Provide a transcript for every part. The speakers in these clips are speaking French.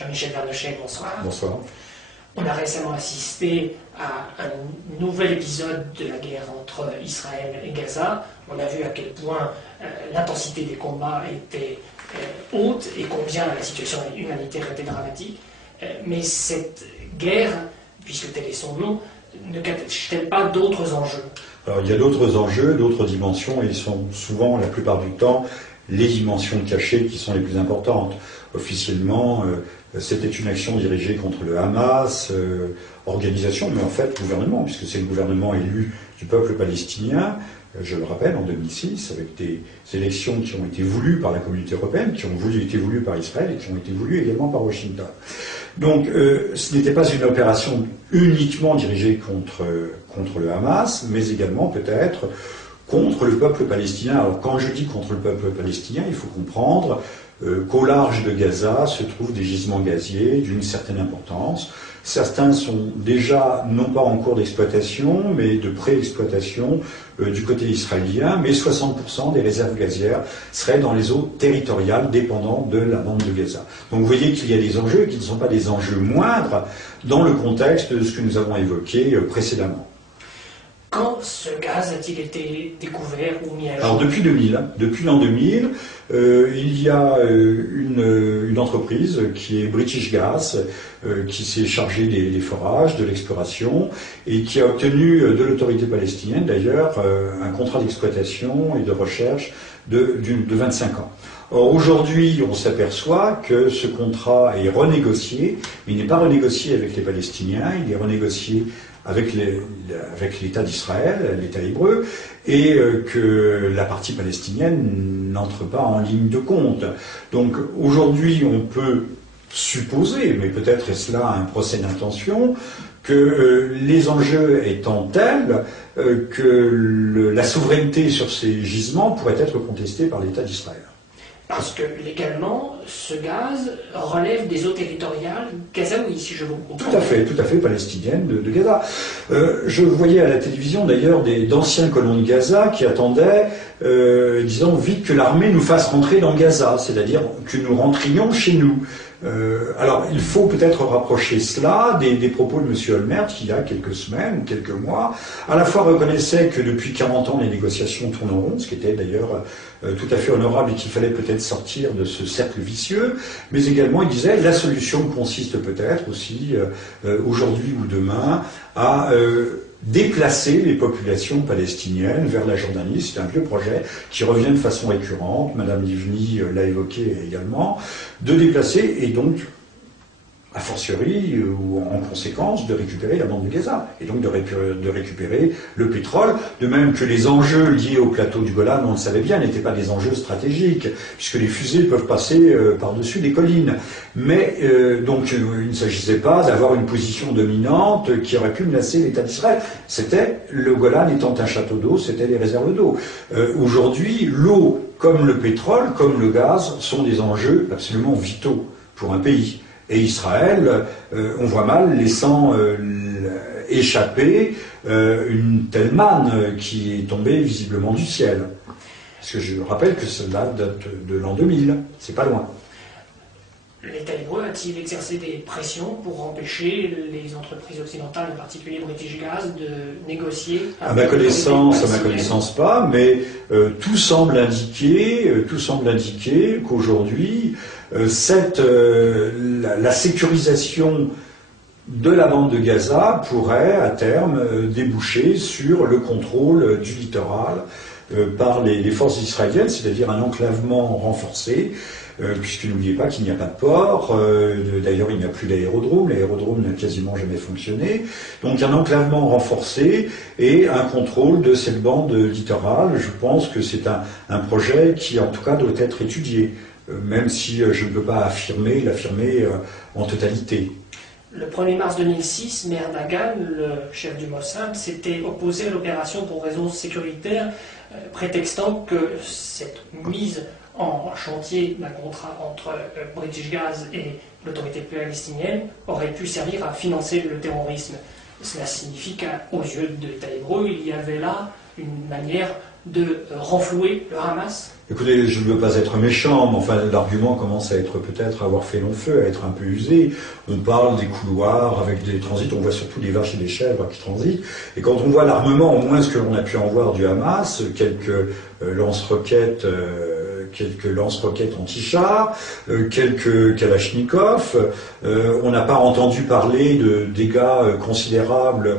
Jean-Michel Vernochet, bonsoir. Bonsoir. On a récemment assisté à un nouvel épisode de la guerre entre Israël et Gaza. On a vu à quel point l'intensité des combats était haute et combien la situation humanitaire était dramatique. Mais cette guerre, puisque tel est son nom, ne cache-t-elle pas d'autres enjeux? Alors, il y a d'autres enjeux, d'autres dimensions, et ils sont souvent, la plupart du temps, les dimensions cachées qui sont les plus importantes. Officiellement, c'était une action dirigée contre le Hamas, organisation, mais en fait gouvernement, puisque c'est le gouvernement élu du peuple palestinien, je le rappelle, en 2006, avec des élections qui ont été voulues par la communauté européenne, qui ont été voulues par Israël et qui ont été voulues également par Washington. Donc ce n'était pas une opération uniquement dirigée contre le Hamas, mais également peut-être contre le peuple palestinien. Alors quand je dis contre le peuple palestinien, il faut comprendre qu'au large de Gaza se trouvent des gisements gaziers d'une certaine importance. Certains sont déjà, non pas en cours d'exploitation, mais de pré-exploitation du côté israélien, mais 60% des réserves gazières seraient dans les eaux territoriales dépendant de la bande de Gaza. Donc vous voyez qu'il y a des enjeux qui ne sont pas des enjeux moindres dans le contexte de ce que nous avons évoqué précédemment. Quand ce gaz a-t-il été découvert ou mis à jour? Alors depuis 2000, depuis l'an 2000, il y a une entreprise qui est British Gas, qui s'est chargée des forages, de l'exploration, et qui a obtenu de l'autorité palestinienne d'ailleurs un contrat d'exploitation et de recherche de 25 ans. Or aujourd'hui, on s'aperçoit que ce contrat est renégocié. Il n'est pas renégocié avec les Palestiniens, il est renégocié avec l'État d'Israël, l'État hébreu, et que la partie palestinienne n'entre pas en ligne de compte. Donc aujourd'hui, on peut supposer, mais peut-être est-ce là un procès d'intention, que les enjeux étant tels que la souveraineté sur ces gisements pourrait être contestée par l'État d'Israël. Parce que légalement, ce gaz relève des eaux territoriales gazaouis, si je vous comprends. Tout à fait palestinienne de Gaza. Je voyais à la télévision d'ailleurs d'anciens colons de Gaza qui attendaient, disant vite que l'armée nous fasse rentrer dans Gaza, c'est-à-dire que nous rentrions chez nous. Alors, il faut peut-être rapprocher cela des propos de M. Olmert, qui, il y a quelques semaines, quelques mois, à la fois reconnaissait que depuis 40 ans, les négociations tournent en rond, ce qui était d'ailleurs tout à fait honorable et qu'il fallait peut-être sortir de ce cercle vicieux, mais également, il disait, la solution consiste peut-être aussi, aujourd'hui ou demain, à déplacer les populations palestiniennes vers la Jordanie. C'est un vieux projet qui revient de façon récurrente, Madame Livni l'a évoqué également, de déplacer et donc, a fortiori ou en conséquence, de récupérer la bande de Gaza et donc de récupérer le pétrole, de même que les enjeux liés au plateau du Golan, on le savait bien, n'étaient pas des enjeux stratégiques, puisque les fusées peuvent passer par-dessus des collines. Mais donc il ne s'agissait pas d'avoir une position dominante qui aurait pu menacer l'État d'Israël. C'était, le Golan étant un château d'eau, c'était les réserves d'eau. Aujourd'hui, l'eau, comme le pétrole, comme le gaz, sont des enjeux absolument vitaux pour un pays. Et Israël, on voit mal, laissant échapper une telle manne qui est tombée visiblement du ciel. Parce que je rappelle que cela date de l'an 2000, c'est pas loin. L'État hébreu a-t-il exercé des pressions pour empêcher les entreprises occidentales, en particulier British Gas, de négocier? À ma connaissance pas, mais tout semble indiquer qu'aujourd'hui, la sécurisation de la bande de Gaza pourrait à terme déboucher sur le contrôle du littoral par les forces israéliennes, c'est-à-dire un enclavement renforcé, puisque n'oubliez pas qu'il n'y a pas de port, d'ailleurs il n'y a plus d'aérodrome, l'aérodrome n'a quasiment jamais fonctionné, donc un enclavement renforcé et un contrôle de cette bande littorale. Je pense que c'est un projet qui en tout cas doit être étudié, même si je ne peux pas l'affirmer en totalité. Le 1er mars 2006, Meir Dagan, le chef du Mossad, s'était opposé à l'opération pour raisons sécuritaires, prétextant que cette mise en chantier d'un contrat entre British Gas et l'autorité palestinienne aurait pu servir à financer le terrorisme. Cela signifie qu'aux yeux de l'État hébreu, il y avait là une manière de renflouer le Hamas? Écoutez, je ne veux pas être méchant, mais enfin l'argument commence à être peut-être à avoir fait long feu, à être un peu usé. On parle des couloirs avec des transits, on voit surtout des vaches et des chèvres qui transitent. Et quand on voit l'armement, au moins ce que l'on a pu en voir du Hamas, quelques lance-roquettes anti-chars, quelques Kalachnikov. On n'a pas entendu parler de dégâts considérables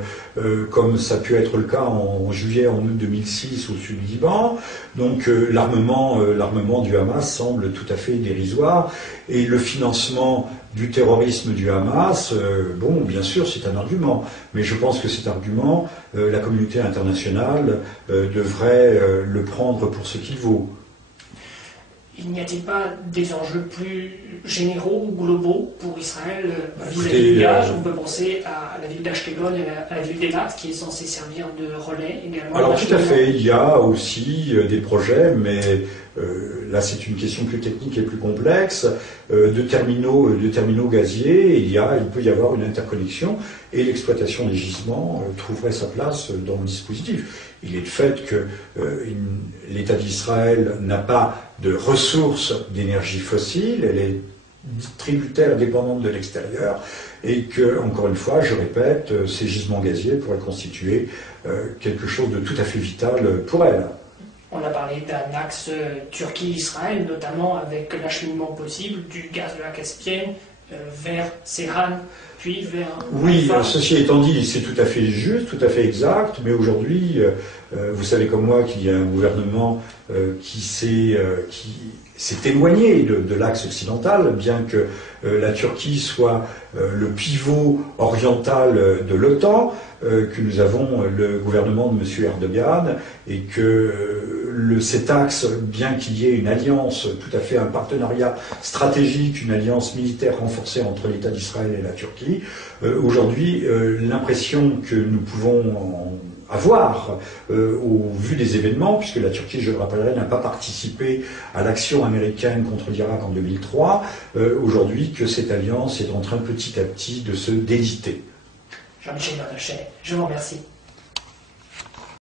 comme ça a pu être le cas en juillet, en août 2006 au sud du Liban. Donc l'armement du Hamas semble tout à fait dérisoire. Et le financement du terrorisme du Hamas, bon, bien sûr, c'est un argument. Mais je pense que cet argument, la communauté internationale devrait le prendre pour ce qu'il vaut. Il n'y a-t-il pas des enjeux plus généraux ou globaux pour Israël vis-à-vis du gaz? On peut penser à la ville d'Ashkelon et à la ville d'Elat qui est censée servir de relais également. Alors tout à fait, il y a aussi des projets, mais là c'est une question plus technique et plus complexe, de terminaux gaziers. Il peut y avoir une interconnexion et l'exploitation des gisements trouverait sa place dans le dispositif. Il est de fait que l'État d'Israël n'a pas de ressources d'énergie fossile, elle est tributaire dépendante de l'extérieur, et que, encore une fois, je répète, ces gisements gaziers pourraient constituer quelque chose de tout à fait vital pour elle. On a parlé d'un axe Turquie-Israël, notamment avec l'acheminement possible du gaz de la Caspienne vers Ceyhan, puis vers... Oui, ceci étant dit, c'est tout à fait juste, tout à fait exact, mais aujourd'hui, vous savez comme moi qu'il y a un gouvernement qui s'est éloigné de l'axe occidental, bien que la Turquie soit le pivot oriental de l'OTAN, que nous avons le gouvernement de M. Erdogan, et que cet axe, bien qu'il y ait une alliance, tout à fait un partenariat stratégique, une alliance militaire renforcée entre l'État d'Israël et la Turquie, aujourd'hui, l'impression que nous pouvons avoir au vu des événements, puisque la Turquie, je le rappellerai, n'a pas participé à l'action américaine contre l'Irak en 2003, aujourd'hui que cette alliance est en train petit à petit de se déliter. Jean-Michel Bernachet, je vous remercie.